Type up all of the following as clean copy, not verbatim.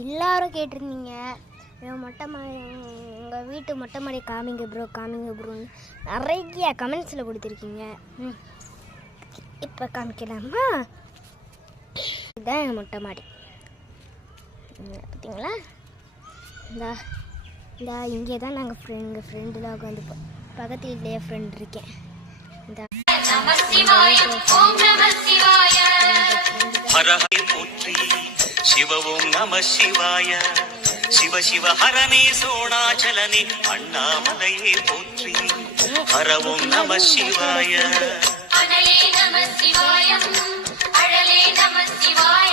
எல்லாரும் கேட்டிருந்தீங்க மொட்டை மாடி உங்கள் வீட்டு மொட்டை மாடி காமிங்க ப்ரோன்னு நிறைய கமெண்ட்ஸில் கொடுத்துருக்கீங்க. இப்போ காமிக்கலாமா? இதுதான் எங்கள் மொட்டை மாடி. பார்த்தீங்களா? இந்த இங்கே தான் நாங்கள் எங்கள் ஃப்ரெண்டில் உட்காந்துப்போம். பக்கத்து வீட்லேயே ஃப்ரெண்ட் இருக்கேன். இந்த शिव ओं नमः शिवाय शिव शिव हरने सोणाचलने अण्णामलये पोत्री हर ओं नमः शिवाय अनले नमः शिवाय अडले नमः शिवाय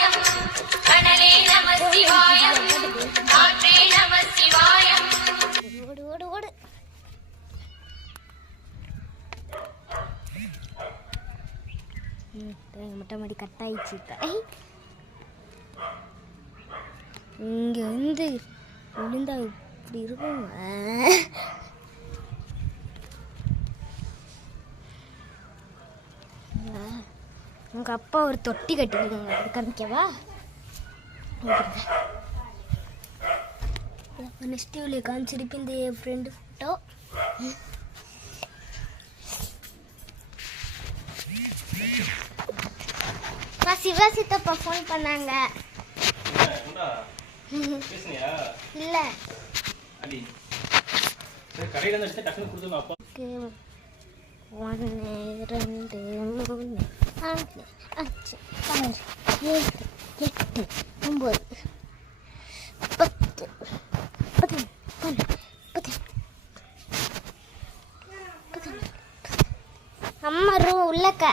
अनले नमः शिवाय कात्रे नमः शिवाय ओड மொட்டை மாடி கட்டாயிடுச்சு. இங்கே வந்து விழுந்தா இப்படி இருக்கும். உங்கள் அப்பா ஒரு தொட்டி கட்டிக்கிடுங்க. அது காமிக்கவா? நெக்ஸ்ட் இவ்வளோ காமிச்சிருப்பேன் இந்த என் ஃப்ரெண்டு ஃபோட்டோ. சிவா சித்தப்பா ஃபோன் பண்ணாங்க. இல்ல கடையில இருந்து டக்குனு கொடுத்துங்க. அப்பா 1 2 3 4 5 6 7 8 9 10 அம்மா ரூ உள்ளக்க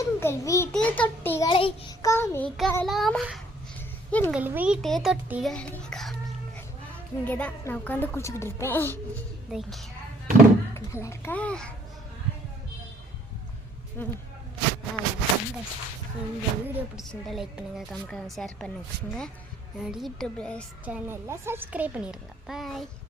எங்கள் வீட்டு தொட்டிகளை காமிக்கலாமா? எங்கள் வீட்டு தொட்டிகளை இங்கே தான் நான் உட்காந்து குளிச்சுக்கிட்டு இருப்பேன். நல்லா இருக்கா? இந்த வீடியோ பிடிச்சிருந்தா லைக் பண்ணுங்கள், கமெண்ட் ஷேர் பண்ணுங்க. யூடியூப் சேனலில் சப்ஸ்கிரைப் பண்ணிடுங்க. பாய்.